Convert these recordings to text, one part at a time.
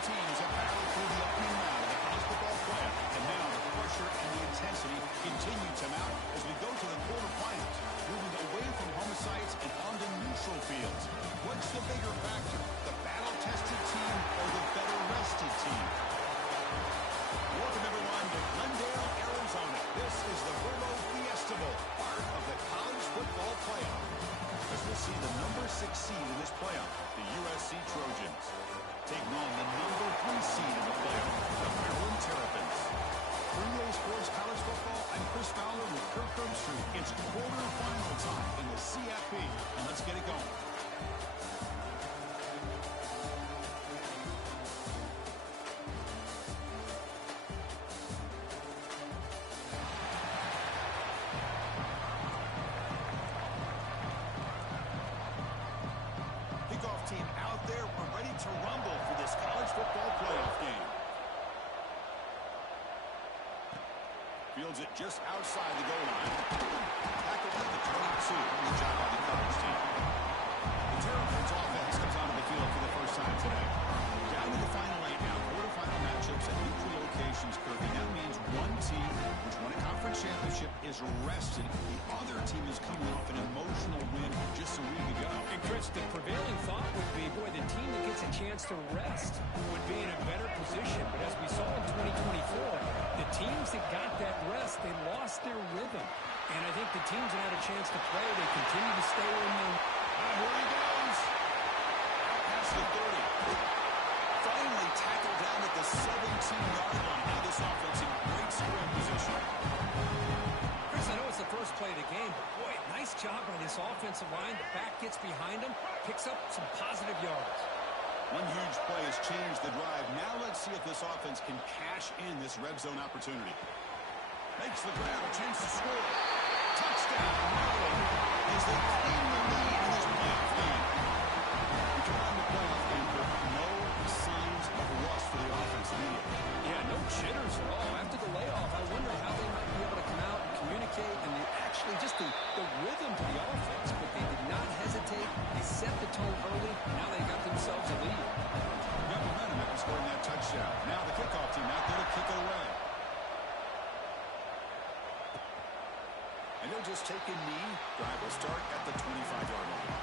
teams have battled through the opening round of the college football playoff, and now the pressure and the intensity continue to mount as we go to the quarterfinals, moving away from home sites and onto neutral fields. What's the bigger factor, the battle-tested team or the better-rested team? Welcome, everyone, to Glendale, Arizona. This is the Verbo Fiesta Bowl, part of the college football playoff, as we'll see the number 6 seed in this playoff, the USC Trojans, taking on the number 3 seed in the playoff, the Maryland Terrapins. For EA Sports College Football, I'm Chris Fowler with Kirk Herbstreit. It's quarterfinal time in the CFB, and let's get it going. Team out there, we're ready to rumble for this college football playoff game. Fields it just outside the goal line. Tackled at the 22. Good job by the coverage team. The Terrapins offense comes onto the field for the first time today. Down to the final 8 now. Quarterfinal matchups at neutral locations, Kirk. And that means one team, which won a conference championship, is rested. The other team is coming off an emotional win just a week ago. And Chris, the prevailing thought would be, boy, the team that gets a chance to rest would be in a better position. But as we saw in 2024, the teams that got that rest, they lost their rhythm. And I think the teams that had a chance to play, they continue to stay in the... Here he goes. Out past the 30. Finally tackled down at the 17-yard line. Now this offense in great scoring position. Chris, I know it's the first play of the game, but boy, nice job by this offensive line. The back gets behind him, picks up some positive yards. One huge play has changed the drive. Now let's see if this offense can cash in this red zone opportunity. Makes the grab, a chance to score. Touchdown, Maryland, as they claim the lead in this playoff game. We come on the playoff game, but no signs of rust for the offense immediately. Yeah, no jitters at all. After the layoff, I wonder how they might be able to come out and communicate and actually just the rhythm to the offense. But they did not hesitate. They set the tone early. Now they got themselves a lead. Got momentum after scoring that touchdown. Now the kickoff team out there to kick it away. And they'll just take a knee. Drive will start at the 25-yard line.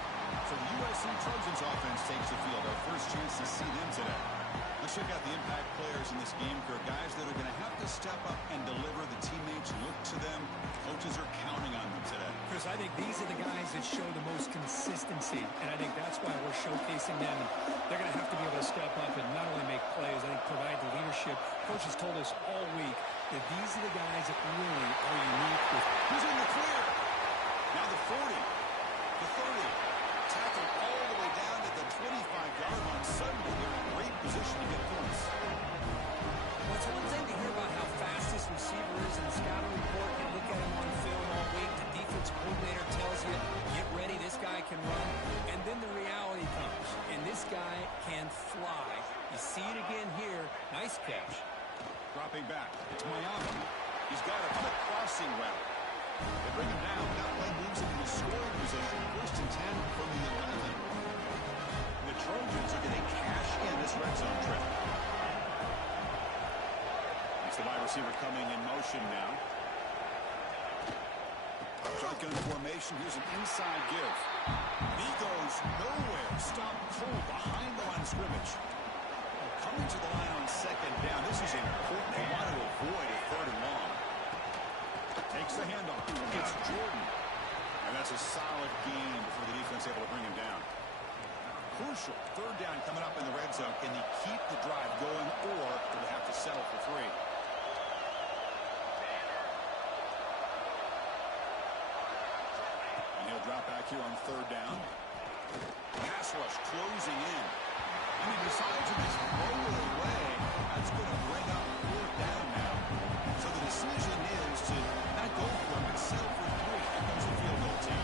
So the USC Trojans offense takes the field. Our first chance to see them today. Let's check out the impact players in this game, Kirk. Guys that are going to have to step up and deliver. The teammates look to them. Coaches are counting on them today. Chris, I think these are the guys that show the most consistency, and I think that's why we're showcasing them. They're going to have to be able to step up and not only make plays, I think provide the leadership. Coaches told us all week that these are the guys that really are unique. Who's in the clear? Now the 40, the 30. Tackled all the way down to the 25-yard line. Suddenly they're in great position to get points. Well, it's one thing to hear about how fast this receiver is in the scouting report. You look at him on film all week. The defense coordinator tells you, get ready, this guy can run. And then the reality comes, and this guy can fly. You see it again here. Nice catch. Dropping back. It's Miami. He's got it on a crossing route. They bring him down. That play moves him in the scoring position. First and 10 from the 11. The Trojans are going to cash in this red zone trip. It's the wide receiver coming in motion now. Shotgun formation. Here's an inside give. And he goes nowhere. Stop cold behind the line of scrimmage. Coming to the line on second down. This is important. They want to avoid a third and long. Takes the handoff. It's Jordan. And that's a solid gain before the defense able to bring him down. Crucial. Third down coming up in the red zone. Can he keep the drive going, or do they have to settle for 3? And he'll drop back here on third down. Pass rush closing in. And he decides to just throw it away. That's going to bring up fourth down now. So the decision is to not go for it, but settle for 3. Here comes the field goal team.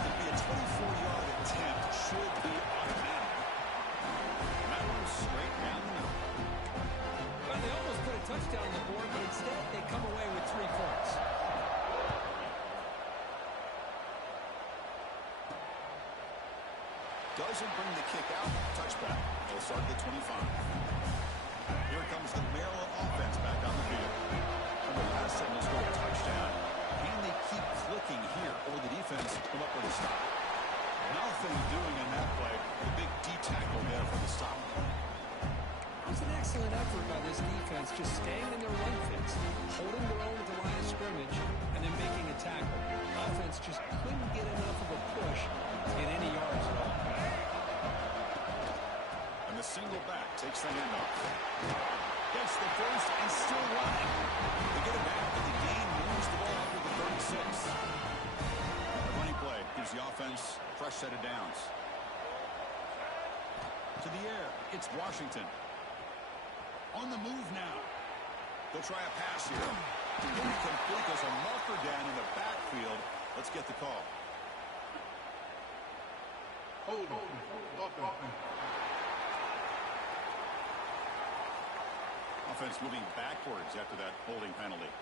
It'll be a 24-yard attempt. Should be automatic. That was straight down the middle. Well, they almost put a touchdown on the board, but instead they come away with 3 points. Doesn't bring the kick out. Touchback. They'll start at the 25. Here comes the Maryland offense back on the field. On the last time they scored a touchdown. Can they keep clicking here, or the defense come up with a stop? Nothing doing in that play. The big D tackle there for the stop. It was an excellent effort by this defense, just staying in their run fits, holding their own at the line of scrimmage, and then making a tackle. Offense just couldn't get enough of a push to get any yards at all. And the single back takes the handoff. Gets the first and still running. They get it back, but the game moves the ball up to the 36. The running play gives the offense a fresh set of downs. To the air, it's Washington. On the move now. They'll try a pass here. Incomplete. There's a marker down in the backfield. Let's get the call. Hold. Offense moving backwards after that holding penalty.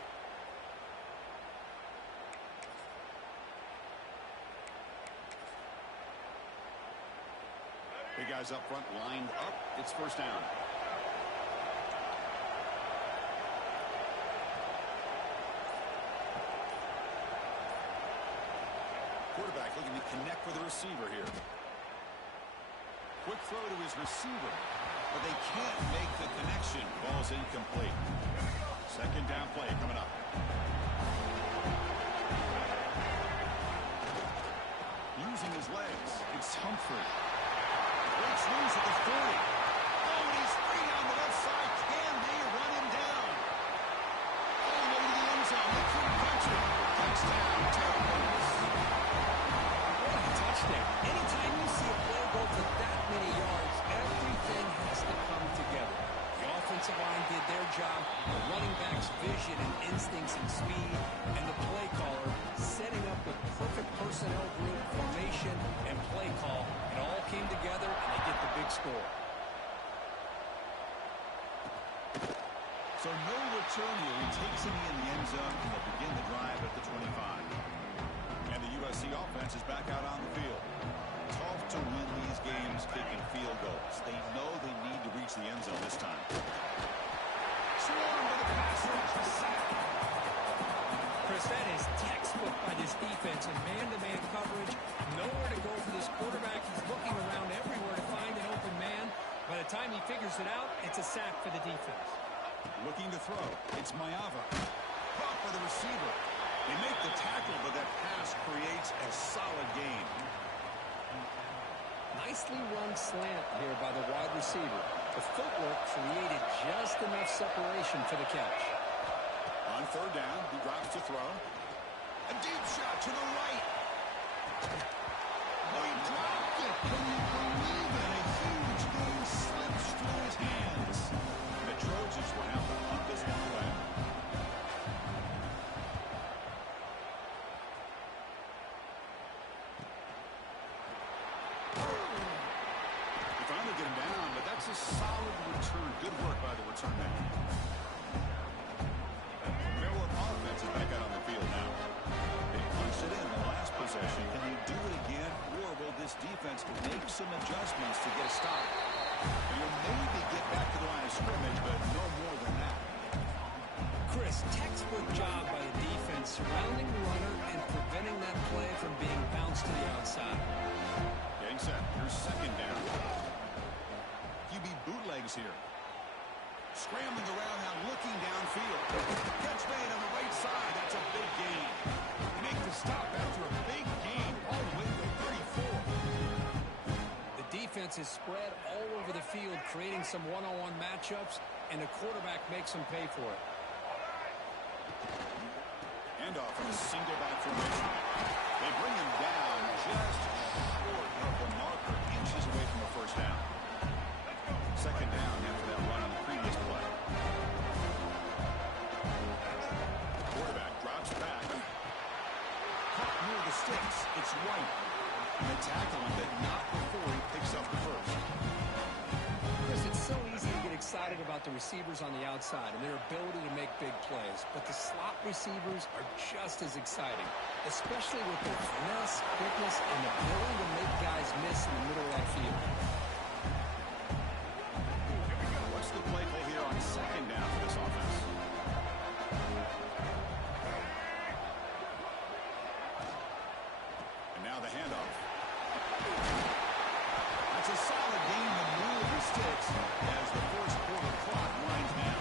Big guys up front lined up. It's first down. Quarterback looking to connect with the receiver here. Quick throw to his receiver, but they can't make the connection. Ball's incomplete. Second down play coming up. Using his legs, it's Humphrey. Breaks loose at the 40. Oh, and he's free on the left side. Can they run him down? All the way to the end zone. They couldn't catch it. Touchdown, Terribles. What a touchdown. Anytime you see a play go for that many yards, everything has to come together. The offensive line did their job, the running back's vision and instincts and speed, and the play caller setting up the perfect personnel group, formation, and play call. It all came together, and they get the big score. So no return here. He takes him in the end zone, and they'll begin the drive at the 25. And the USC offense is back out on the field. Tough to win these games kicking field goals. They know they need to reach the end zone this time. Swarmed by the pass rush, the sack. Chris, that is textbook by this defense in man-to-man coverage. Nowhere to go for this quarterback. He's looking around everywhere to find an open man. By the time he figures it out, it's a sack for the defense. Looking to throw. It's Mayava. Caught by the receiver. They make the tackle, but that pass creates a solid gain. Nicely run slant here by the wide receiver. The footwork created just enough separation for the catch. On third down, he drops to throw. A deep shot to the right. Oh, he dropped it. Can you believe it? A huge game slips through his hands. The Trojans will have to hunt this one away. They finally get him down, but that's a solid return. Good work by the return man. Maryland offense is back out on the field now. They punched it in the last possession. Can they do it again, or will this defense make some adjustments to get a stop? You'll maybe get back to the line of scrimmage, but no more than that. Chris, textbook job by the defense surrounding the runner and preventing that play from being bounced to the outside. Getting set. Here's second down. QB bootlegs here. Scrambling around now, looking downfield. Catch made on the right side. That's a big gain. They make the stop after a big gain all the way to 34. The defense is spread all over the field, creating some one-on-one matchups, and the quarterback makes them pay for it. Handoff from a single back formation. They bring him down just short of the marker, inches away from a first down. Second down after that run on the previous play. The quarterback drops back. Caught near the sticks. It's White. And they tackle him, but not before he picks up the first. Chris, it's so easy to get excited about the receivers on the outside and their ability to make big plays, but the slot receivers are just as exciting, especially with their finesse, quickness, and the ability to make guys miss in the middle of that field. What's the play call here on as the first quarter clock winds down.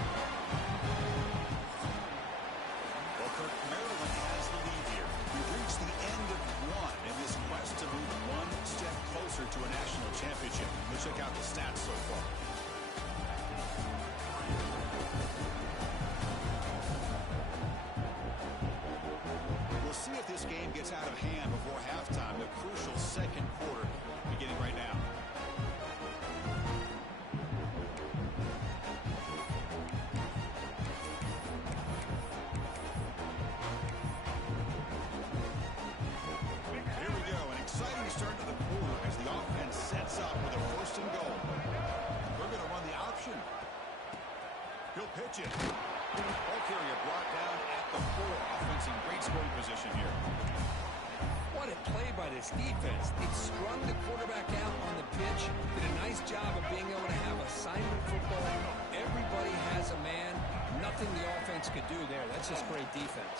Well, Kirk, Maryland has the lead here. We've reached the end of one in this quest to move one step closer to a national championship. Let's check out the stats so far. We'll see if this game gets out of hand before halftime. The crucial second quarter beginning right now. Here we go. An exciting start to the quarter as the offense sets up with a first and goal. We're going to run the option. He'll pitch it. Ball carrier brought down at the 4. Offense in great scoring position here. What a play by this defense. It strung the quarterback out on the pitch. Did a nice job of being able to have assignment football. Everybody has a man. Nothing the offense could do there. That's just great defense.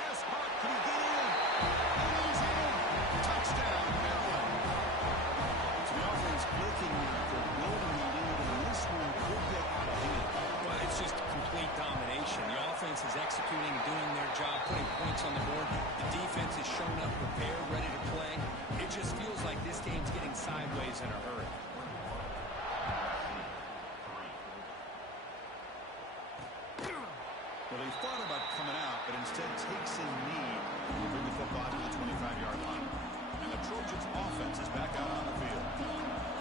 Pass hot. Can he get in? He's in. Touchdown, Maryland. So the offense looking for building the lead, and this one could get out of hand. Well, it's just complete domination. The offense is executing, doing their job, putting points on the board. The defense is showing up prepared, ready to play. It just feels like this game's getting sideways in a hurry. Well, he thought about coming out, but instead takes a knee to bring the football to the 25-yard line. And the Trojans' offense is back out on the field.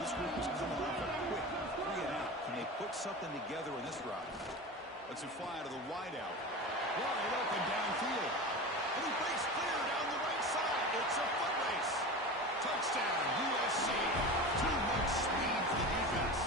This group is coming off a quick 3-and-out. Can they put something together in this drive? Let's it fly to the wideout. Wide open downfield. And he breaks clear down the right side. It's a foot race. Touchdown, USC. Too much speed for the defense.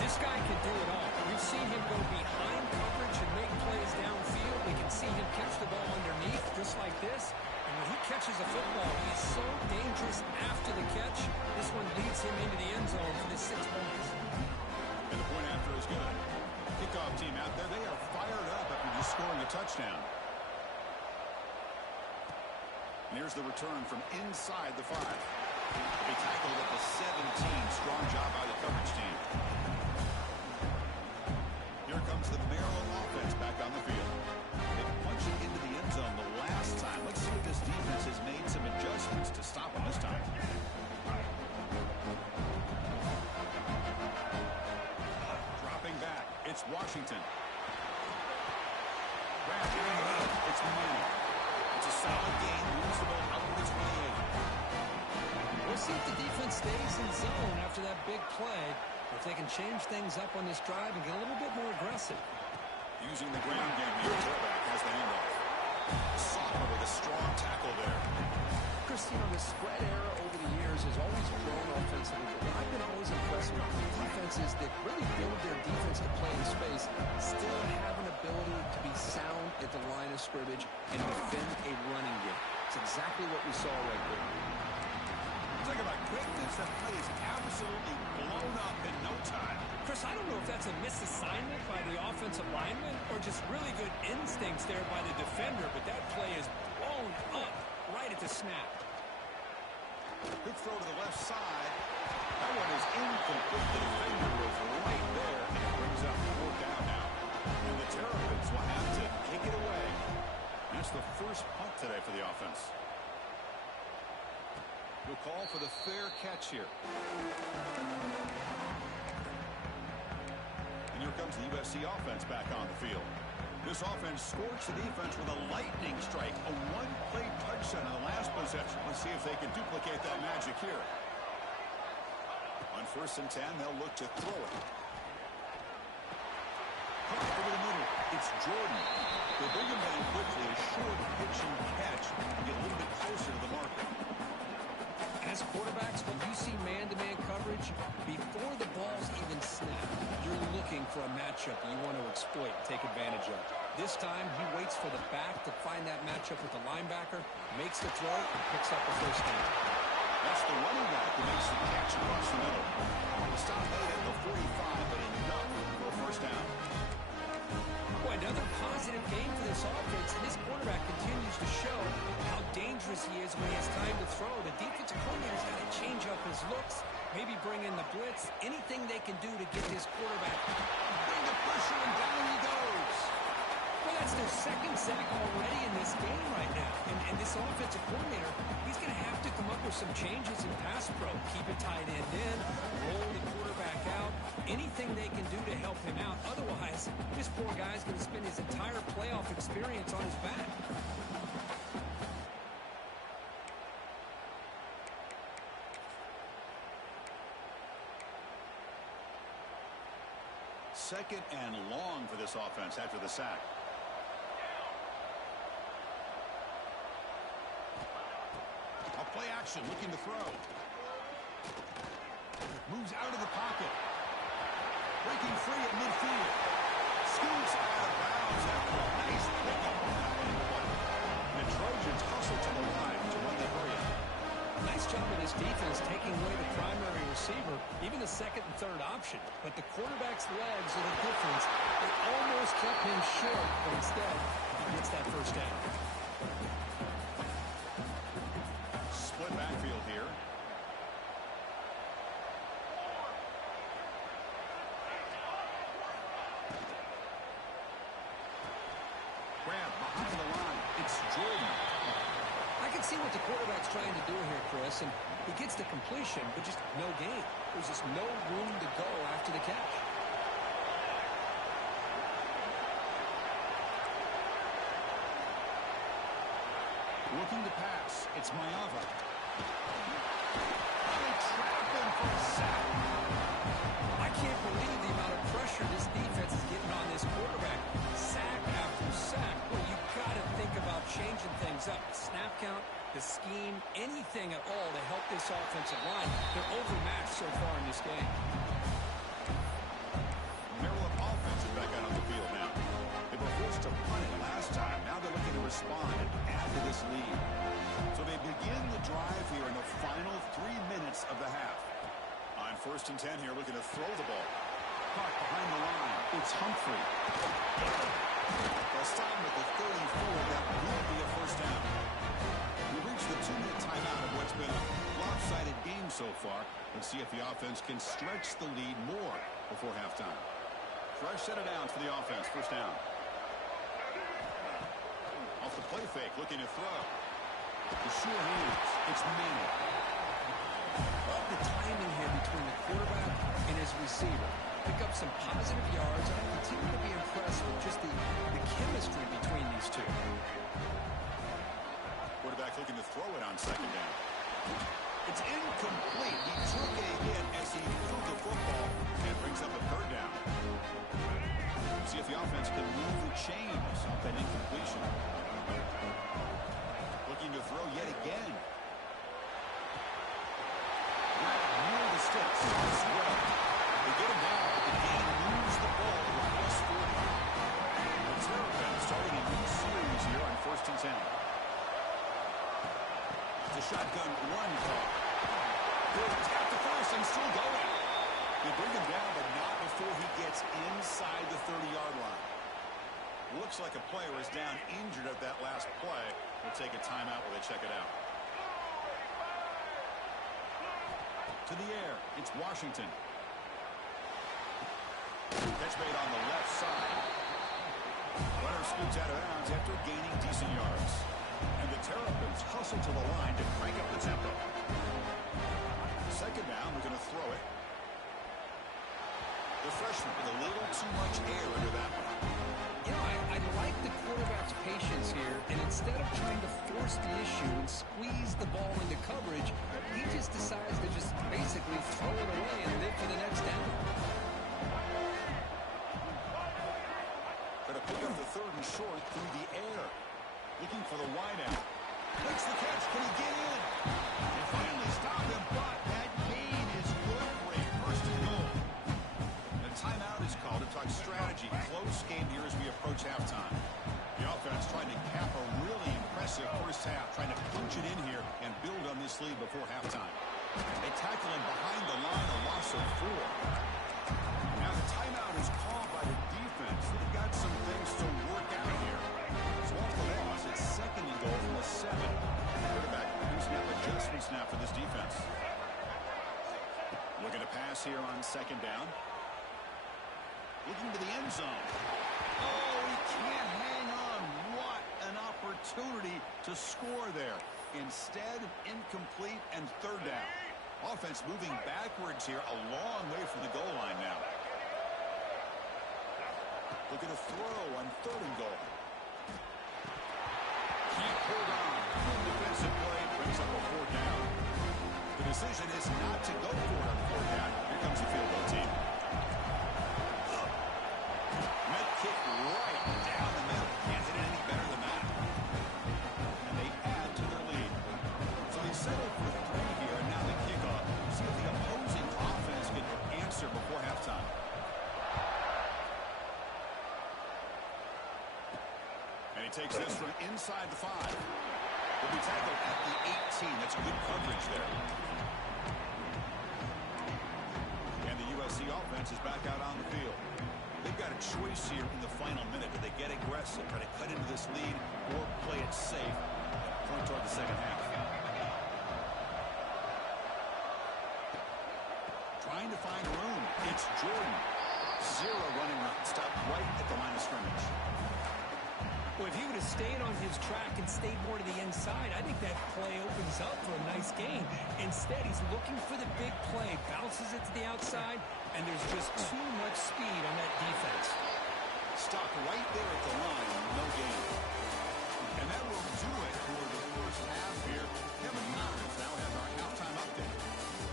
This guy can do it all. We've seen him go behind coverage and make plays downfield. We can see him catch the ball underneath just like this. And when he catches a football, he's so dangerous after the catch. This one leads him into the end zone for the 6 points. And the point after is good. Kickoff team out there, they are fired up after just scoring a touchdown. And here's the return from inside the 5. They tackled at the 17. Strong job by the coverage team. Here comes the Maryland offense back on the field. They punched it into the end zone the last time. Let's see if this defense has made some adjustments to stop them this time. Dropping back. It's Washington. It's Manning. It's a solid game. Moves the ball up to the 28. We'll see if the defense stays in zone after that big play. If they can change things up on this drive and get a little bit more aggressive. Using the ground game here. Quarterback has the handoff. Soffer with a strong tackle there. Chris, you know, the spread era over the years has always grown offensively, but I've been always impressed with defenses that really build their defense to play in space, still have an ability to be sound at the line of scrimmage and defend a running game. It's exactly what we saw right there. Talk about quickness. That play is absolutely blown up in no time. Chris, I don't know if that's a misassignment by the offensive lineman or just really good instincts there by the defender, but that play is blown up right at the snap. Good throw to the left side. That one is incomplete. The defender was right there, and it brings up 4th down now. And the Terrapins will have to kick it away. That's the first punt today for the offense. We'll call for the fair catch here. And here comes the USC offense back on the field. This offense scorched the defense with a lightning strike. A one-play touchdown in the last possession. Let's see if they can duplicate that magic here. On 1st and 10, they'll look to throw it. Over the middle, it's Jordan. They'll bring him down quickly. A short pitch and catch to get a little bit closer to the marker. As quarterbacks, when you see man-to-man coverage, before the ball's even snapped, you're looking for a matchup you want to exploit and take advantage of. This time, he waits for the back to find that matchup with the linebacker, makes the throw, and picks up the first down. That's the running back who makes the catch across the middle. The stop made at the 45, but enough for a first down. Boy, another positive game for this offense, and this quarterback continues to show how dangerous he is when he has time to throw. The defensive coordinator's got to change up his looks Maybe bring in the blitz. Anything they can do to get this quarterback. Bring the pressure, and down he goes. Well, that's their second sack already in this game right now. And this offensive coordinator, he's going to have to come up with some changes in pass pro. Keep a tight end in, roll the quarterback out, anything they can do to help him out. Otherwise, this poor guy's going to spend his entire playoff experience on his back. Second and long for this offense after the sack. A play action, looking to throw. Moves out of the pocket. Breaking free at midfield. Scoots out of bounds after a nice pickup on that one. The Trojans hustle to the line to run the hurry up. Nice job of this defense taking away the primary receiver, even the second and third option. But the quarterback's legs are the difference. They almost kept him short, but instead, he gets that first down. Split backfield here. Grab behind the line. It's Jordan. I can see what the quarterback's trying to do here, Chris, and he gets the completion, but just no gain. There's just no room to go after the catch. Looking to pass. It's Mayava. They trap him for a sack. I can't believe the amount of pressure this defense is getting on this quarterback. Sack after sack. Well, you got to think about changing things up. The snap count, the scheme, anything at all to help this offensive line. They're overmatched so far in this game. Maryland offense is back out on the field now. They were forced to punt it last time. Now they're looking to respond and add to this lead. So they begin the drive here in the final 3 minutes of the half. On 1st and 10 here, looking to throw the ball. Caught behind the line. It's Humphrey. They'll stop him at the 34. That will be a first down. We reach the 2-minute timeout of what's been a lopsided game so far. Let's see if the offense can stretch the lead more before halftime. Fresh set of downs for the offense. First down. Off the play fake, looking to throw. The sure hands. It's Manning. Love the timing here between the quarterback and his receiver. Pick up some positive yards, and I continue to be impressed with just the chemistry between these two. Quarterback looking to throw it on second down. It's incomplete. He took a hit as he threw the football and brings up a third down. See if the offense can move the chains off that incompletion. Looking to throw yet again. Right near the sticks. Well, they get him down, but the game moves the ball around West 40. The Terrapins starting a new series here on 1st and 10. It's a shotgun one call. Good tap to first and still going. They bring him down, but not before he gets inside the 30-yard line. Looks like a player is down injured at that last play. We'll take a timeout while they check it out. To the air, it's Washington. Catch made on the left side. Runner scoots out of bounds after gaining decent yards. And the Terrapins hustle to the line to crank up the tempo. Second down, we're going to throw it. The freshman with a little too much air under that one. You know, I like the quarterback's patience here, and instead of trying to force the issue and squeeze the ball into coverage, he just decides to just basically throw it away and live for the next down. Going to pick up the third and short through the air. Looking for the wideout. Makes the catch. Can he get in? They finally stop him, but that gain is good for a first and goal. The timeout is called to talk strategy. Close game here as we approach halftime. The offense trying to cap a really impressive first half, trying to punch it in here and build on this lead before halftime. They tackle him behind the line, a loss of 4. Now the timeout is called by the defense. They've got some things to work out here. So off the loss, it's second and goal from the 7. Quarterback, pre-snap adjustment snap for this defense. pass here on second down. Looking to the end zone. Oh, he can't hang on. What an opportunity to score there. Instead, incomplete and third down. Offense moving backwards here, a long way from the goal line now. Look at a throw on third and goal. Can't hold on. Good defensive play brings up a fourth down. The decision is not to go for it on fourth down. Here comes the field goal team. Med kick right down the middle. Can't hit it any better than that. And they add to their lead. So they settle for 3 here, and now the kickoff. See if the opposing offense can answer before halftime. And he takes this from inside the 5. He'll be tackled at the 18. That's good coverage there. And the USC offense is back out on the field. They've got a choice here in the final minute. Do they get aggressive, try to cut into this lead, or play it safe and point toward the second half? Trying to find room. It's Jordan. 0 running route. Stopped right at the line of scrimmage. Well, if he would have stayed on his track and stayed more to the inside, I think that play opens up for a nice gain. Instead, he's looking for the big play, bounces it to the outside, and there's just too much speed on that defense. Stopped right there at the line, no gain. And that will do it for the first half here. Kevin Myers now has our halftime update.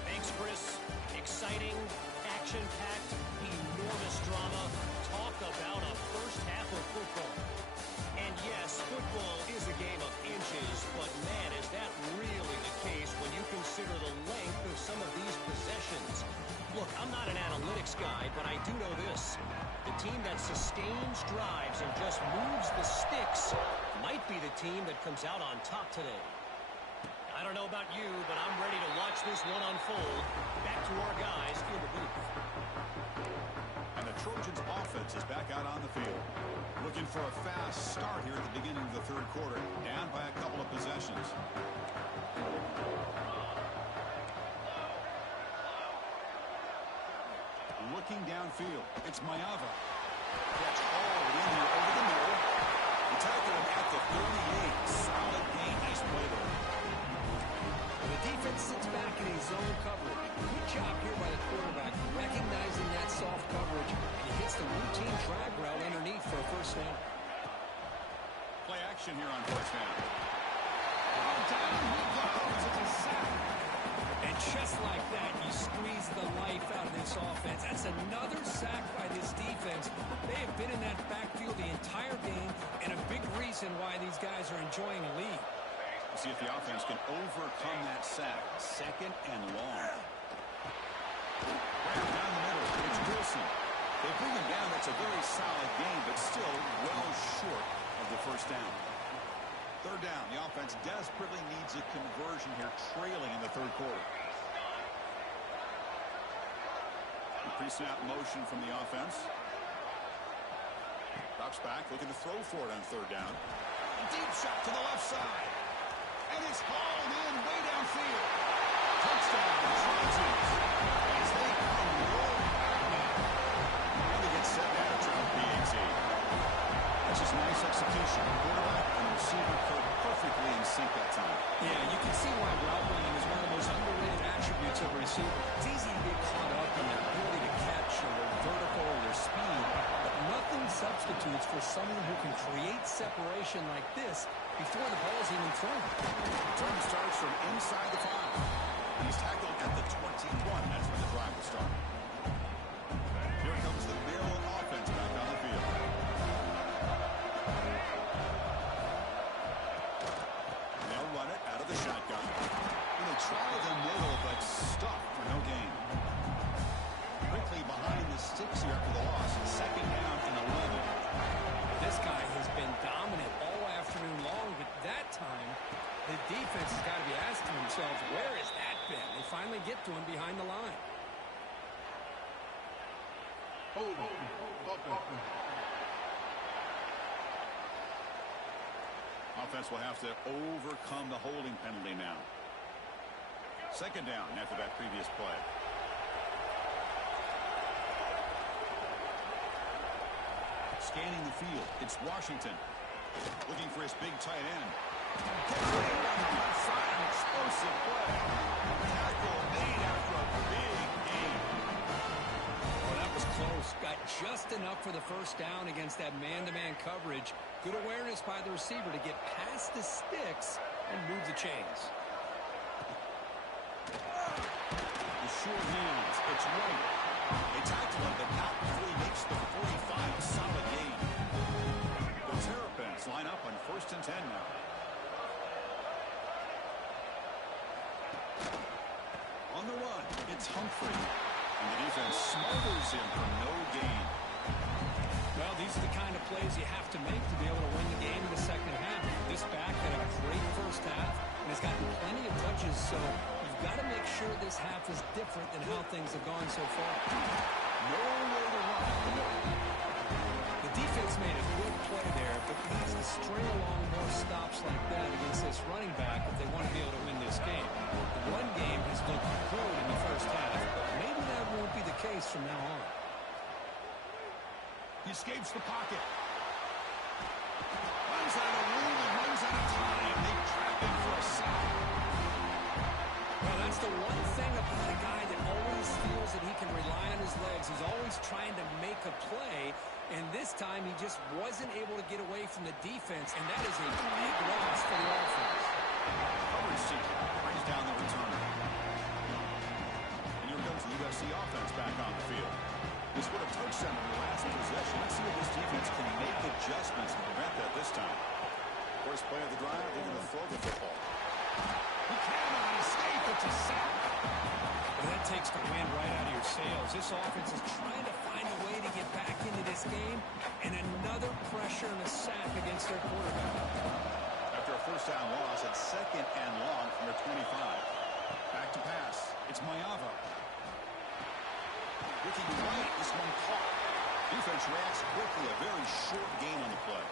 Thanks, Chris. Exciting, action-packed, enormous drama. Talk about a first half of football. And yes, football is a game of inches, but man, is that really the case when you consider the length of some of these possessions. Look, I'm not an analytics guy, but I do know this. The team that sustains drives and just moves the sticks might be the team that comes out on top today. I don't know about you, but I'm ready to watch this one unfold. Back to our guys in the booth. And the Trojans offense is back out on the field. Looking for a fast start here at the beginning of the third quarter. Down by a couple of possessions. Looking downfield. It's Mayava. Catch hauled in here over the middle. He tackled him at the 38. Solid gain. Nice play there. The defense sits back in his zone coverage. Good job here by the quarterback, recognizing that soft coverage, and he hits the routine drag route underneath for a first down. Play action here on first down. Down he goes. It's a sack. And just like that, you squeeze the life out of this offense. That's another sack by this defense. They have been in that backfield the entire game, and a big reason why these guys are enjoying a lead. See if the offense can overcome that sack. Second and long. Right down the middle. It's Wilson. They bring him down. That's a very solid game, but still well short of the first down. Third down. The offense desperately needs a conversion here, trailing in the third quarter. Pre-snap motion from the offense. Drops back, looking to throw for it on third down. Deep shot to the left side. And it's hauled in way downfield. Touchdown, Trojans. As they come rolling back now. And they get set down to the PAT. That's just nice execution. Quarterback and receiver perfectly in sync that time. Yeah, you can see why route running is one of the most underrated attributes of a receiver. It's easy to get caught up in their ability to catch or their vertical or their speed, but nothing substitutes for someone who can create separation like this before the ball's even thrown. Turn starts from inside the 5. He's tackled at the 21. That's where the drive will start. Here comes the Maryland offense back on the field. They'll run it out of the shotgun. And they try the middle, but stuck for no gain. Quickly behind the sticks here after the loss. Second down and 11. This guy has been dominant all afternoon long, but that time, the defense has got to be asking themselves, where has that been? They finally get to him behind the line. Offense will have to overcome the holding penalty now. Second down after that previous play. Scanning the field, it's Washington. Looking for his big tight end. Gets it on the left side, an explosive play. Tackle made after a big game. Oh, that was close. Got just enough for the first down against that man-to-man coverage. Good awareness by the receiver to get past the sticks and move the chains. The short hands, it's right. They tackle him, but not before he makes the 45, a solid gain. The Terrapins line up on 1st and 10 now. On the run, it's Humphrey. And the defense smothers him for no gain. Well, these are the kind of plays you have to make to be able to win the game in the second half. This back had a great first half and has gotten plenty of touches, so you've got to make sure this half is different than how things have gone so far. No way to run. The defense made a good play there, but needs to string along more stops like that against this running back if they want to be able to win this game. The run game has looked good in the first half, but maybe that won't be the case from now on. He escapes the pocket. Runs out of room and runs out of time. They trap him for a sack. Well, that's the one thing about a guy that always feels that he can rely on his legs. He's always trying to make a play, and this time he just wasn't able to get away from the defense, and that is a big loss for the offense. Coverage team brings down the returner. And here comes the USC offense back on the field. This would have touched them in the last possession. Let's see if this defense can make adjustments and prevent that this time. First play of the drive, they're going to throw the football. He cannot escape. It's a sack. Well, that takes the wind right out of your sails. This offense is trying to find a way to get back into this game, and another pressure and a sack against their quarterback. After a first down loss, it's 2nd and long from their 25. Back to pass. It's Mayava. Looking right, this one caught. Defense reacts quickly. A very short gain on the play.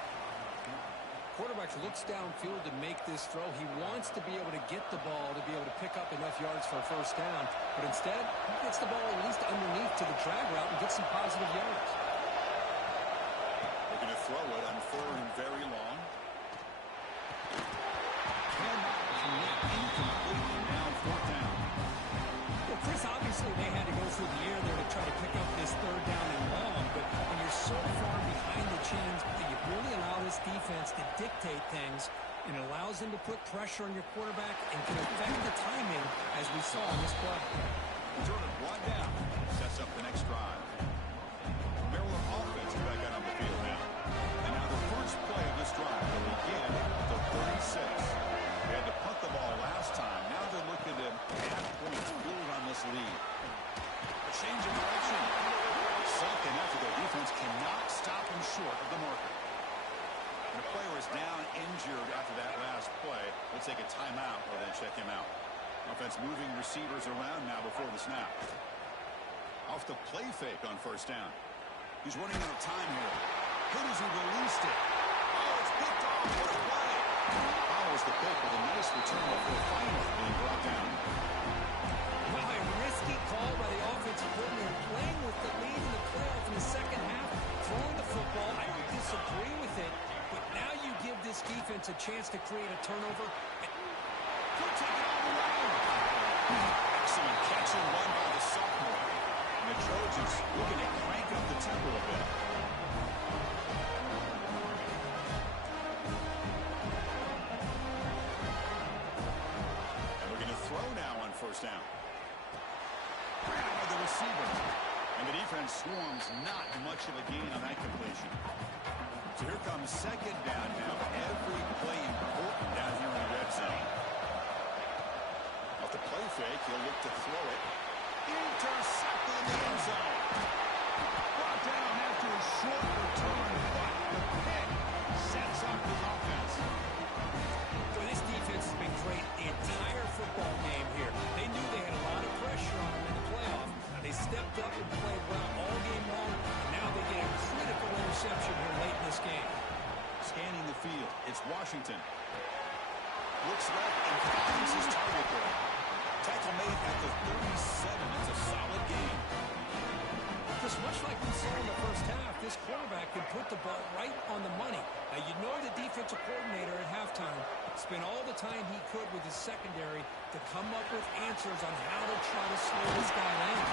Quarterback looks downfield to make this throw. He wants to be able to get the ball to be able to pick up enough yards for a first down. But instead, he gets the ball at least underneath to the drag route and gets some positive yards. Looking to throw it on 3rd and very long. Cannot connect. Incomplete. And now 4th down. Well, Chris, obviously they had to go through the air there to try to pick up this 3rd down and long, but when you're so far behind the chains, you really allow this defense to dictate things, and it allows them to put pressure on your quarterback and can affect the timing, as we saw in this play. Jordan brought down. Sets up the next drive. Maryland offense is back out on the field now. And now the first play of this drive will begin at the 36. They had to punt the ball last time. Now they're looking to add points, build on this lead. A change of direction. 2nd after the defense cannot stop him short of the marker. And the player is down injured after that last play. Let's take a timeout or then check him out. Offense moving receivers around now before the snap. Off the play fake on first down. He's running out of time here. Good as he released it. Oh, it's picked off. What a play. Follows the pick with a nice return before finally being brought down. Well, a risky call by the offensive coordinator, playing with the lead in the playoff in the second half, throwing the football. I don't disagree with it, but now you give this defense a chance to create a turnover. Could take it all the way. Excellent catch and run by the sophomore. And the Trojans looking to crank up the tempo a bit. And looking to throw now on first down. Grabbed by the receiver. And the defense swarms, not much of a gain on that completion. So here comes 2nd down now. Every play important down here in the red zone. Off the play fake, he'll look to throw it. Intercepted in the end zone. Brought down after a short return, but the pick sets up his offense. Well, this defense has been great the entire football game here. They knew they had a lot of pressure on them in the playoff. They stepped up and played well all game long, and now they get a critical interception here late in this game. Scanning the field, it's Washington. Looks left and finds his target there. Tackle made at the 37. It's a solid game. Just much like we saw in the first half, this quarterback can put the ball right on the money. Now, you know the defensive coordinator at halftime spent all the time he could with his secondary to come up with answers on how to try to slow this guy down.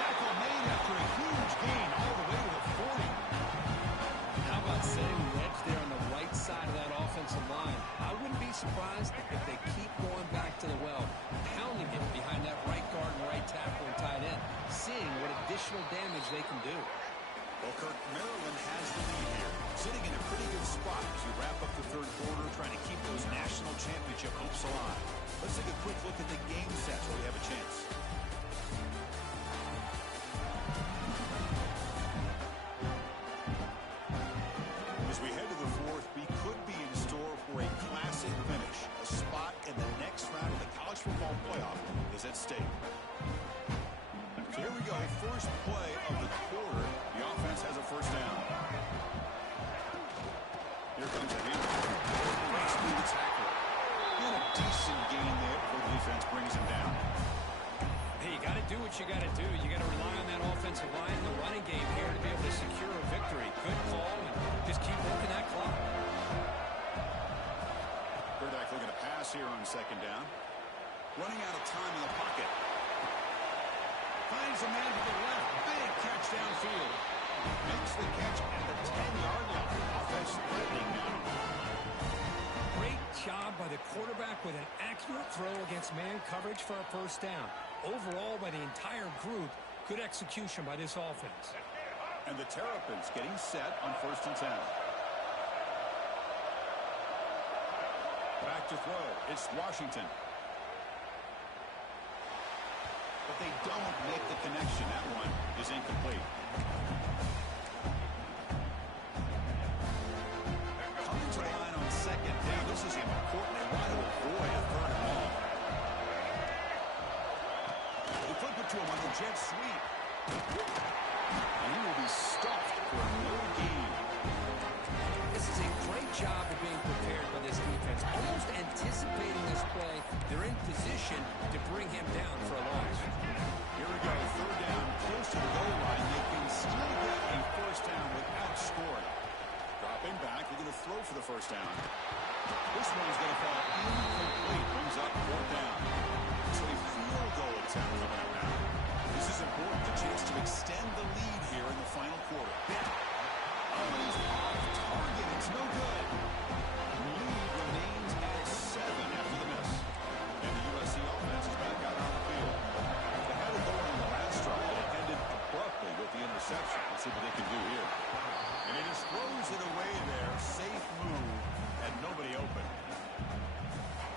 Tackle made after a huge gain all the way to the 40. How about setting the edge there on the right side of that offensive line? I wouldn't be surprised if they keep going back to the well, pounding him behind that right guard and right tackle and tight end, seeing what additional damage they can do. Well, Kirk, Maryland has the lead here, sitting in a pretty good spot as you wrap up the third quarter, trying to keep those national championship hopes alive. Let's take a quick look at the game sets where we have a chance. As we head to the fourth, we could be in store for a classic finish. A spot in the next round of the college football playoff is at stake. So here we go, first play of the quarter. The offense has a first down. Here comes the hand. Breaks through the tackle. And a decent gain there before the defense brings him down. Hey, you got to do what you got to do. You got to rely on that offensive line and the running game here to be able to secure a victory. Good call, and just keep working that clock. Burdak looking to pass here on second down. Running out of time in the pocket. Finds a man to the left. Big catch downfield. Makes the catch at the 10-yard line. Offense threatening now. Great job by the quarterback with an accurate throw against man coverage for a first down. Overall, by the entire group, good execution by this offense. And the Terrapins getting set on 1st and 10. Back to throw. It's Washington. But they don't make the connection. That one is incomplete. Coming to the line on second down. This is important. They want to avoid a third and long. They flip it to him on the jet sweep. And he will be stuffed for no gain. This is a great job of being prepared by this defense. Almost anticipating this play, they're in position to bring him down for a loss. Here we go, third down, close to the goal line. They can still get a first down without scoring. Dropping back, they're going to throw for the first down. This one's going to fall incomplete. Brings up fourth down. So a field goal attempt coming up now. This is important, a chance to extend the lead here in the final quarter. Oh, he's off target. It's no good. Lead remains at 7 after the miss. And the USC offense is back out on the field. They had it going on the last drive, but it ended abruptly with the interception. Let's see what they can do here. And he just throws it away there. Safe move, and nobody open.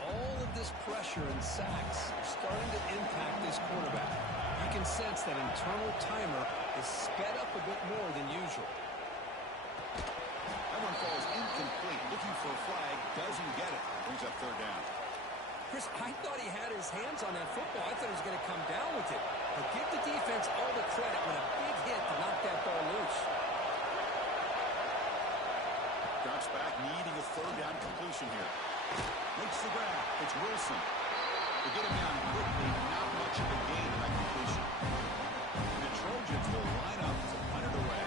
All of this pressure and sacks are starting to impact this quarterback. You can sense that internal timer is sped up a bit more than usual. That one falls incomplete. Looking for a flag, doesn't get it. Brings up third down. Chris, I thought he had his hands on that football. I thought he was going to come down with it. But give the defense all the credit with a big hit to knock that ball loose. Drops back, needing a third down completion here. Makes the grab. It's Wilson. They get him down quickly. Not much of a gain in that completion. The Trojans will line up to punt it away.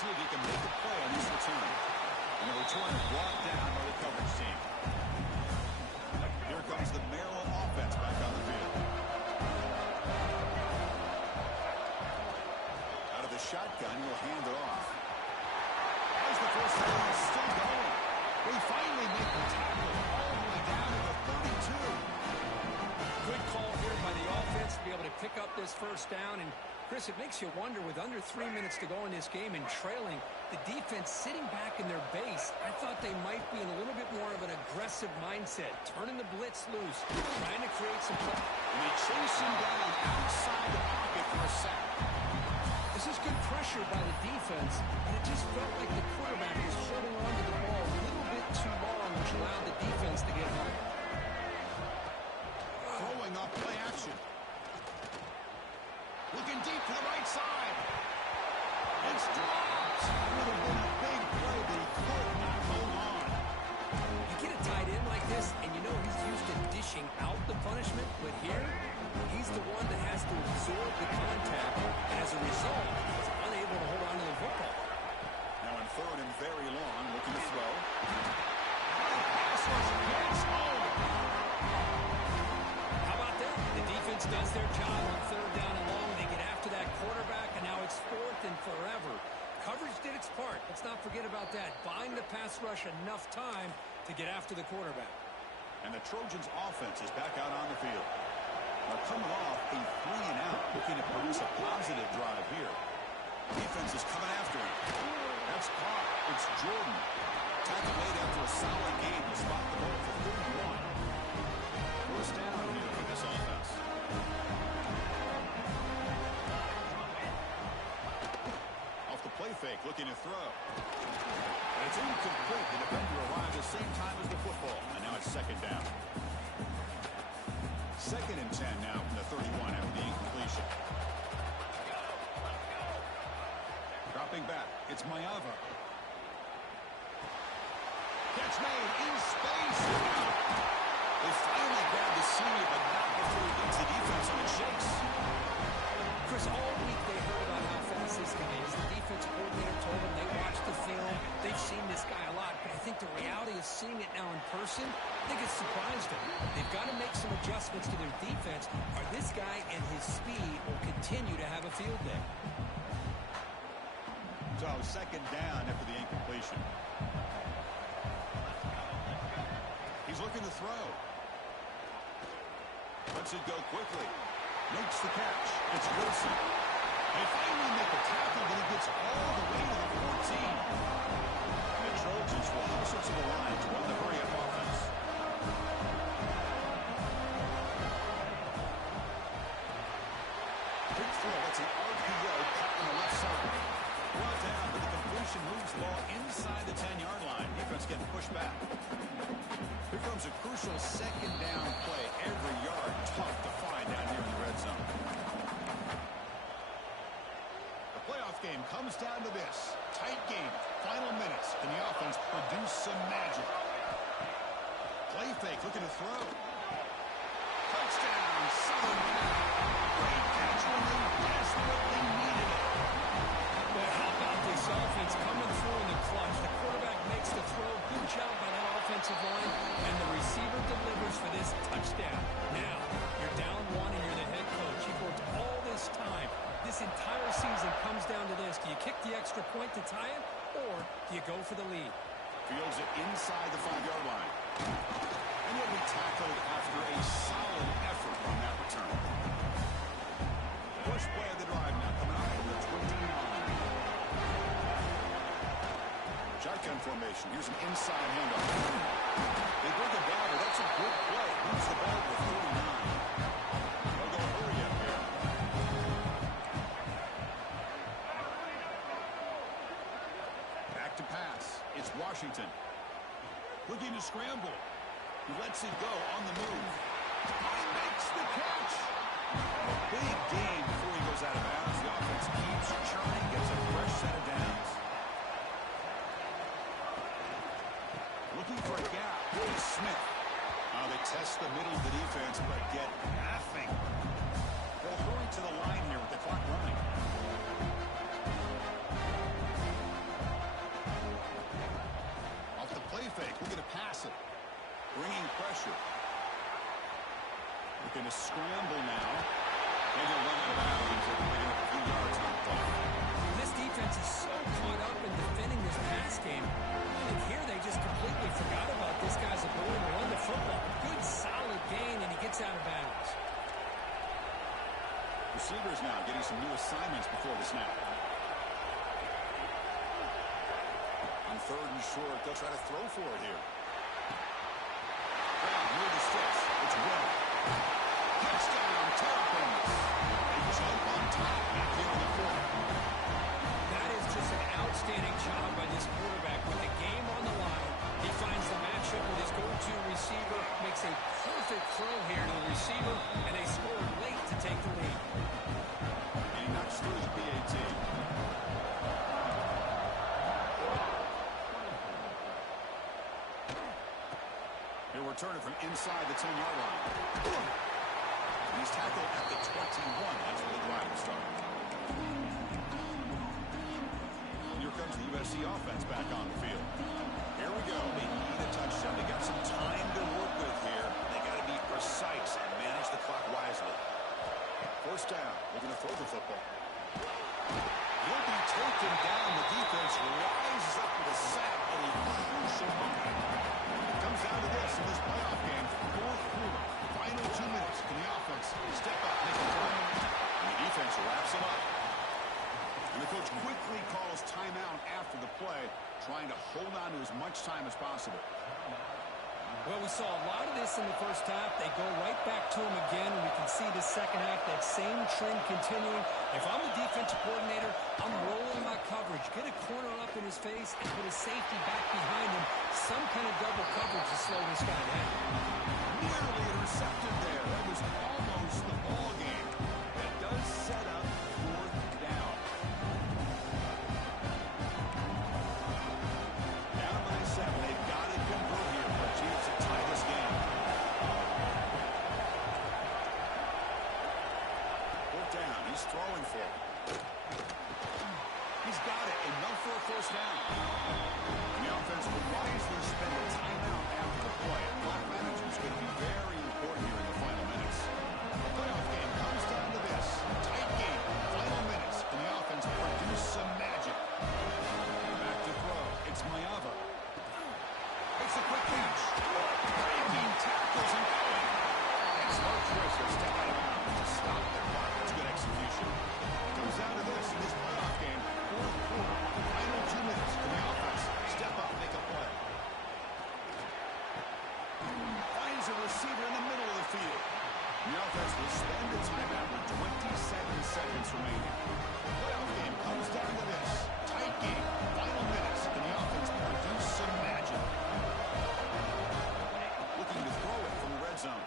See if he can make a play on this return. And the return is brought down by the coverage team. Here comes the Maryland offense back on the field. Out of the shotgun, he'll hand it off. As the first down is still going. They finally make the tackle all the way down to the 32. Good call here by the offense to be able to pick up this first down. And Chris, it makes you wonder, with under 3 minutes to go in this game and trailing, the defense sitting back in their base, I thought they might be in a little bit more of an aggressive mindset, turning the blitz loose, trying to create some play. And they chase him down outside the pocket for a sack. This is good pressure by the defense, and it just felt like the quarterback was holding on to the ball a little bit too long, which allowed the defense to get home. Throwing up play action. Looking deep to the right side. It's dropped. Would have been a big play, but he could not hold on. You get a tight end like this, and you know he's used to dishing out the punishment, but here, He's the one that has to absorb the contact, and as a result, is unable to hold on to the football. Now in third and very long, looking to throw. Pass rush gets home. How about that? The defense does their job on third down and long. They get after that quarterback, and now it's fourth and forever. Coverage did its part. Let's not forget about that. Buying the pass rush enough time to get after the quarterback. And the Trojans' offense is back out on the field. They're coming off a 3-and-out, looking to produce a positive drive here. Defense is coming after him. That's caught. It's Jordan. Tackle made after a solid game to spot the ball for 31. First down here for this offense. Off the play fake, looking to throw. And it's incomplete. The defender arrived the same time as the football. And now it's second down. Second and 10 now from the 31 after the incompletion. Dropping back. It's Mayava. Catch made in space. They finally grabbed the senior, but not before he beats the defense on the chase. Chris, all week they heard about how fast this guy is. The defense coordinator told them they watched the film. They've seen this guy a lot, but I think the reality of seeing it now in person, I think it's surprised them. They've got to make some adjustments to their defense, or this guy and his speed will continue to have a field day. So second down after the incompletion. He's looking to throw. Lets it go quickly. Makes the catch. It's Wilson. They finally make a tackle, but he gets all the way to the 14. And the Trojans will hustle to the line to run the hurry-up offense. Quick throw. That's an RPO caught on the left side. Brought down, but the completion moves the ball inside the 10-yard line. Defense getting pushed back. Here comes a crucial second down play. Every yard tough to find down here in the red zone. The playoff game comes down to this. Tight game. Final minutes. Can the offense produce some magic? Play fake. Looking to throw. Touchdown. Southern Cal. Great catch when they desperately needed it. But how about this offense coming through in the clutch? The quarterback makes the throw. Good job by that offensive line. And the receiver delivers for this touchdown. Now, you're down one and you're the head coach. You've worked all this time. This entire season comes down to this. Do you kick the extra point to tie it, or do you go for the lead? Fields it inside the 5-yard line. And he'll be tackled after a solid effort on that return. First play of the drive now coming out from the 29. Shotgun formation. Here's an inside handoff. They bring it down, but that's a good play. Moves the ball with 39. They'll go hurry up here. Back to pass. It's Washington. Looking to scramble. He lets it go on the move. He makes the catch. A big gain before he goes out of bounds. The offense keeps churning, gets a fresh set of downs. Looking for a gap. Here's Smith. They test the middle of the defense, but get nothing. They'll hurry to the line here with the clock running. Off the play fake, looking to pass it. Bringing pressure. Looking to scramble now. And he'll run out of bounds. They're picking up a few yards on the clock. This defense is so caught up in defending this pass game. And here they just completely forgot about this guy's ability to run the football. Good, solid gain, and he gets out of bounds. Receivers now getting some new assignments before the snap. On third and short, they'll try to throw for it here. Brown near the sticks. It's Will. Touchdown, Terrapins. They jump on top back here in the fourth. That is just an outstanding job by this quarterback. With the game on the line, he finds the matchup with his go-to receiver, makes a perfect throw here to the receiver, and they score late to take the lead. And he knocks through the PAT. He'll return it from inside the 10-yard line. He's tackled at the 21. That's where the drive will start. Here comes the USC offense back on the field. Here we go. They need a touchdown. They got some time to work with here. They got to be precise and manage the clock wisely. First down. They're going to throw the football. He'll be taken down. The defense rises up with a sack at a crucial moment. It comes down to this in this playoff game. Fourth quarter. Final 2 minutes. Can the offense step up, make a play? And the defense wraps him up. And the coach quickly calls timeout after the play, trying to hold on to as much time as possible. Well, we saw a lot of this in the first half. They go right back to him again, and we can see the second half, that same trend continuing. If I'm the defensive coordinator, I'm rolling my coverage. Get a corner up in his face and put a safety back behind him. Some kind of double coverage to slow this guy down. Nearly intercepted there. That was almost the ball game. That does set up fourth down. Down by 7. They've got to convert here for a chance to tie this game. Fourth down. He's throwing for it. He's got it. Enough for a first down. And the offense will wisely spend a timeout after the play. Clock management is going to be very important here in the final minutes. The playoff game comes down to this. Tight game. Final minutes. And the offense produce some magic. Back to throw. It's Mayava. It's a quick catch. Breaking tackles and going. It's no choice to step out of bounds to stop their clock. That's good execution. It comes down to this in this playoff game. Fourth quarter. Final 2 minutes. Can the offense step up, make a play? Finds a receiver in the middle of the field. The offense will spend a timeout with 27 seconds remaining. The playoff game comes down to this. Tight game. Final minutes. Can the offense produce some magic? Looking to throw it from the red zone.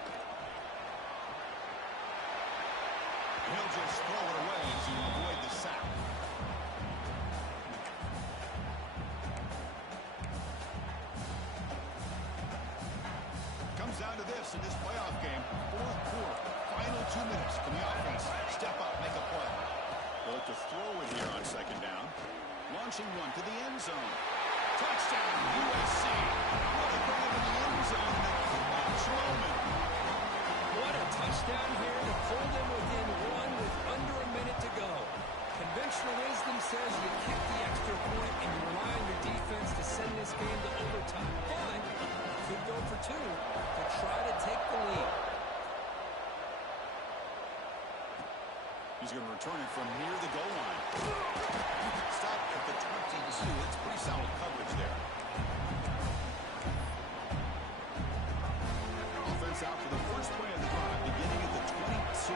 And he'll just throw it away to avoid the sack. Comes down to this in this playoff game. Fourth quarter. Final 2 minutes. Can the offense step up, make a play? They'll look to throw it here on second down. Launching one to the end zone. Touchdown, USC. What a grab in the end zone in a clutch moment. What a touchdown here to pull them within one with under a minute to go. Conventional wisdom says you kick the extra point and you rely on your defense to send this game to overtime. But could go for 2 to try to take the lead. He's going to return it from near the goal line. Stop at the 22. It's pretty solid coverage there. Offense out for the first play of the drive, beginning at the 22.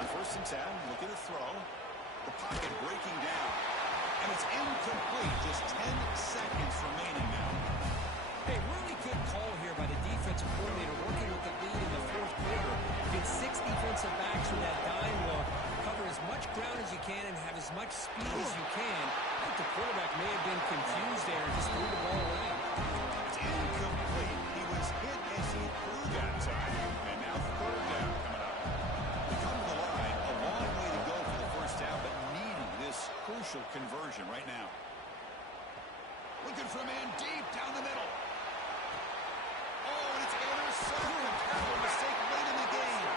On 1st and 10, looking to throw. The pocket breaking down. And it's incomplete. Just 10 seconds remaining now. Hey, really good call here by the defensive coordinator working with the lead in the fourth quarter. Get 6 defensive backs with that dime look. Cover as much ground as you can and have as much speed as you can. I think the quarterback may have been confused there and just threw the ball away. It's incomplete. He was hit as he threw that time. And now third down coming up. They come to the line. A long way to go for the first down, but needing this crucial conversion right now. Looking for a man deep down the middle. Oh, and it's intercepted. A terrible mistake late in the game.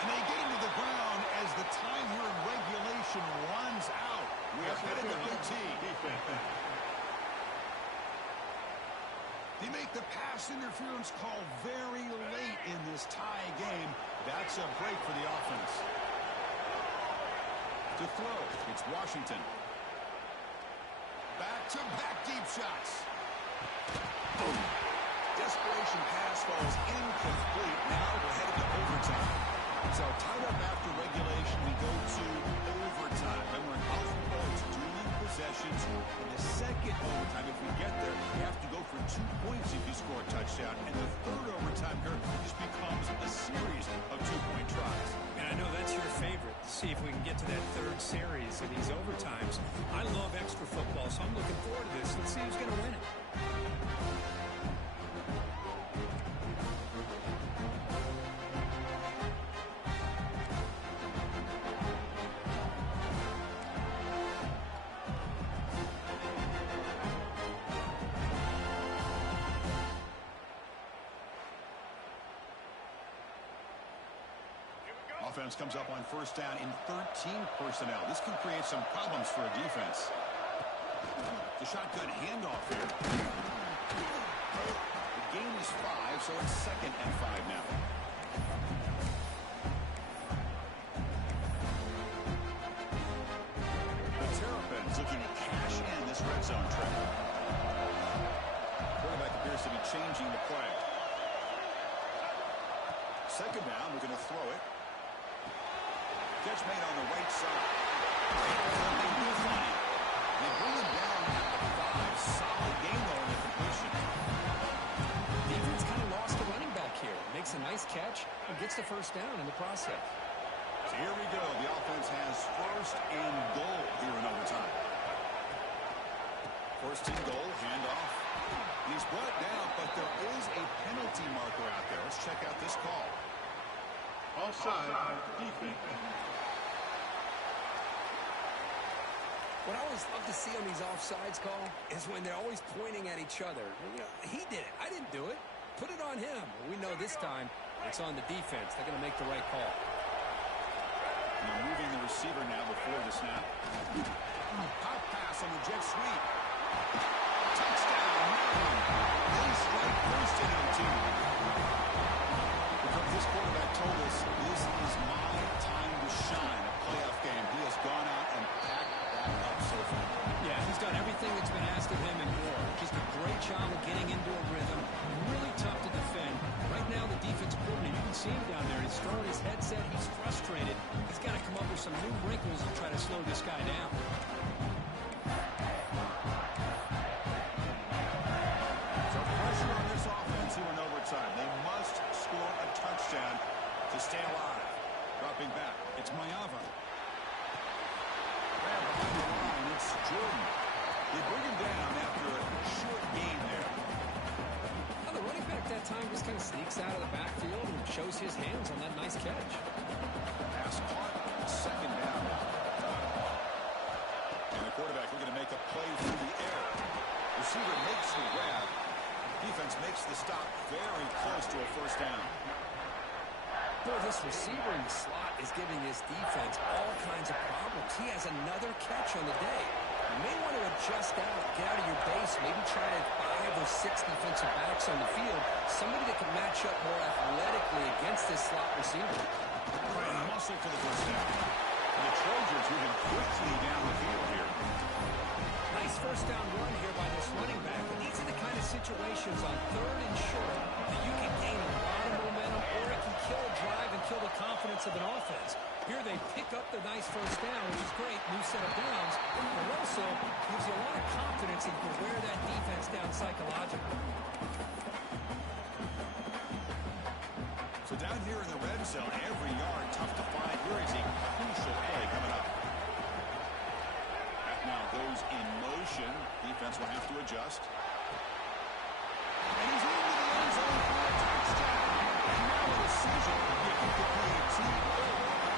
And they get him to the ground as the time here in regulation runs out. We are headed to OT. They make the pass interference call very late in this tie game. That's a break for the offense. To throw, it's Washington. Back-to-back deep shots. Boom. Desperation pass falls incomplete. Now we're headed to overtime. So tied up after regulation, we go to overtime. Remember, in college football, it's dueling possessions. In the second overtime, if we get there, we have to go for 2 points if you score a touchdown. And the third overtime here just becomes a series of 2-point tries. And I know that's your favorite. See if we can get to that third series of these overtimes. I love extra football, so I'm looking forward to this. Let's see who's going to win it. offense comes up on first down in 13 personnel. This can create some problems for a defense. The shotgun handoff here. The gain is 5, so it's 2nd and 5 now. The Terrapins looking to cash in this red zone trip. Quarterback appears to be changing the play. 2nd down, we're going to throw it. Catch made on the right side. They will find it. They bring him down at the 5. Solid game, though, in the completion. Defense kind of lost a running back here. Makes a nice catch and gets the first down in the process. So here we go. The offense has 1st and goal here in overtime. 1st and goal, handoff. He's brought down, but there is a penalty marker out there. Let's check out this call. Offside, defense. What I always love to see on these offsides call is when they're always pointing at each other. You know, he did it. I didn't do it. Put it on him. We know this time it's on the defense. They're going to make the right call. They're moving the receiver now before the snap. Pop pass on the jet sweep. Touchdown. They strike first in OT. This quarterback told us this is my time to shine. A playoff game. He has gone out and packed that up so far. Yeah, he's done everything that's been asked of him and more. Just a great job of getting into a rhythm. Really tough to defend. Right now, the defensive coordinator, you can see him down there. He's throwing his headset. He's frustrated. He's got to come up with some new wrinkles to try to slow this guy down. So pressure on this offense here in overtime. They must score a touchdown to stay alive. Dropping back. It's Mayava. Grab behind the line. It's Jordan. They bring him down after a short gain there. Now the running back that time just kind of sneaks out of the backfield and shows his hands on that nice catch. Pass caught. 2nd down. And the quarterback looking to make a play through the air. Receiver makes the grab. Defense makes the stop very close to a first down. Boy, this receiver in the slot is giving this defense all kinds of problems. He has another catch on the day. You may want to adjust out, get out of your base, maybe try 5 or 6 defensive backs on the field, somebody that can match up more athletically against this slot receiver. Trying to muscle for the first down. And the Trojans moving quickly down the field here. Nice first down run here by this running back. But these are the kind of situations on 3rd and short that you can gain a lot of momentum, or it can kill a drive and kill the confidence of an offense. Here they pick up the nice first down, which is great, new set of downs, but also gives you a lot of confidence that you can wear that defense down psychologically. So down here in the red zone, every yard tough to find. Here is a crucial play coming up. That now goes in motion. Defense will have to adjust. And he's into the end zone for a touchdown. And now a decision. If you could play a team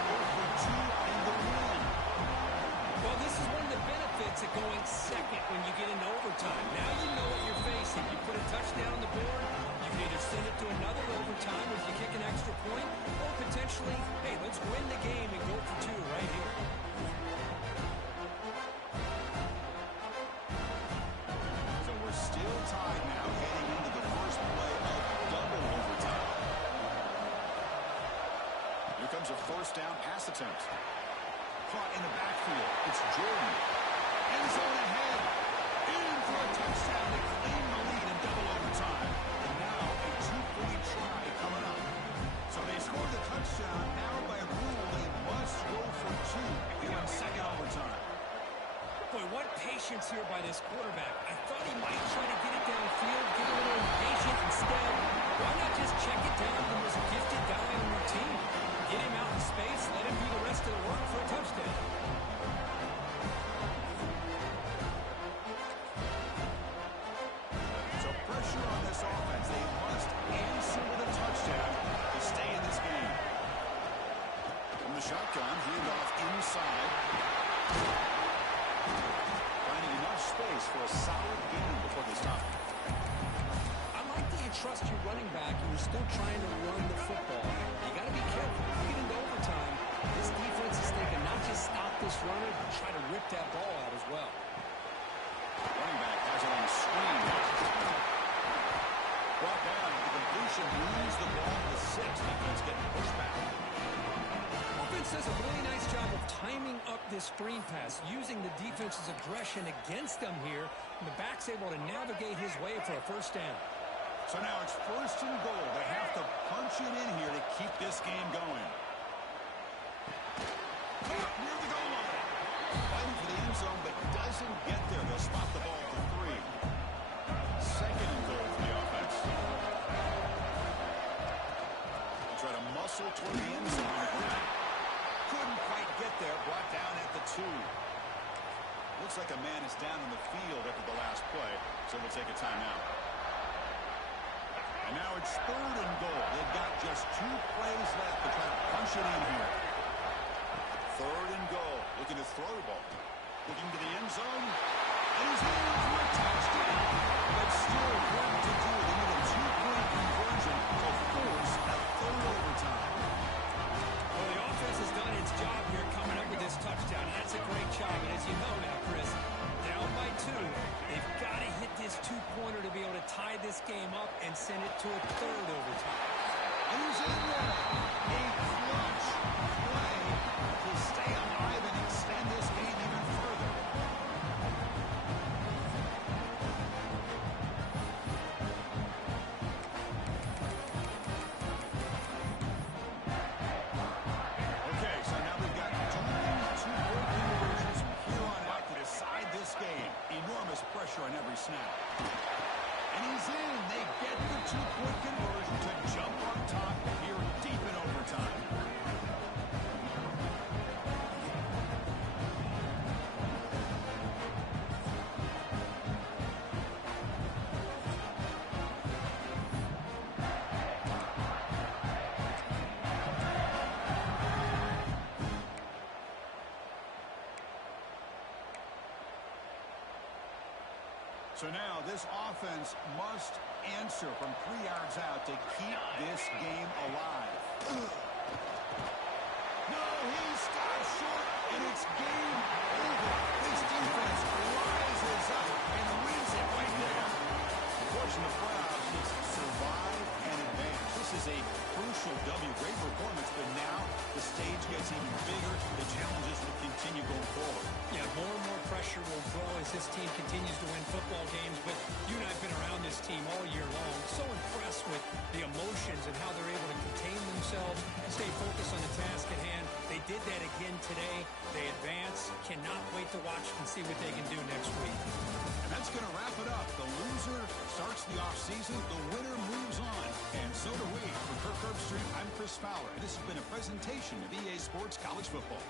or for 2 in the win. Well, this is one of the benefits of going second when you get into overtime. Now you know what you're facing. You put a touchdown on the board, you can either send it to another overtime if you kick an extra point, or potentially, hey, let's win the game and go for 2 right here. So we're still tied now heading into the first play of double overtime. Here comes a first down pass attempt. Caught in the backfield. It's Jordan. End zone ahead. In for a touchdown to claim the lead in double overtime. And now a 2-point try coming up. So they scored the touchdown. Now by rule, they must go for 2 here in second overtime. Boy, what patience here by this quarterback. I thought he might try to get it downfield, get a little impatient. Instead, why not just check it down to the most gifted guy on your team? Get him out in space, let him do the rest of the work for a touchdown. So pressure on this offense. They must answer with a touchdown to stay in this game. From the shotgun, handoff inside. Finding enough space for a solid gain before they stop. I like that you trust your running back and you're still trying to run the football. You got to be careful. You get into overtime. overtime. This defense is thinking not just stop this runner, but try to rip that ball out as well. Running back has it on the screen. Brought down at the completion, moves the ball to the 6. Defense getting pushed back. Offense does a really nice job of timing up this screen pass, using the defense's aggression against them here, and the back's able to navigate his way for a first down. So now it's 1st and goal. They have to punch it in here to keep this game going. Near the goal line. Fighting for the end zone, but doesn't get there. They'll spot the ball for 3. 2nd and goal for the offense. They try to muscle toward the end zone. Couldn't quite get there. Brought down at the 2. Looks like a man is down in the field after the last play, so we'll take a timeout. And now it's 3rd and goal. They've got just 2 plays left to try to punch it in here. 3rd and goal. Looking to throw the ball. Looking to the end zone. And he's in for a touchdown. But still work to do. They need a 2-point conversion to force a 3rd overtime. Well, the offense has done its job here coming up with this touchdown. And that's a great job. And as you know now, Chris, down by 2, they've got to hit this 2-pointer to be able to tie this game up and send it to a 3rd overtime. And he's in there. A clutch play to stay alive and extend this game even further. Okay, so now we've got 2-point conversions from here on out to decide this game. Enormous pressure on every snap. And he's in. They get the 2-point conversion to jump on top here deep in overtime. So now this offense must answer from 3 yards out to keep this game alive. No, he stops short, and it's game over. This defense rises up and wins it right there. Fortunately, the playoffs is survive and advance. This is a crucial W. Great performance, but now the stage gets even bigger. The challenges will continue going forward. Yeah, more and more pressure will grow as this team continues to win football games. But you and I have been around this team all year long. So impressed with the emotions and how they're able to contain themselves and stay focused on the task at hand. They did that again today. They advance. Cannot wait to watch and see what they can do next week. And that's going to wrap it up. The loser starts the offseason. The winner moves on. And so do we. For Kirk Herbstreit, I'm Chris Fowler. This has been a presentation of EA Sports College Football.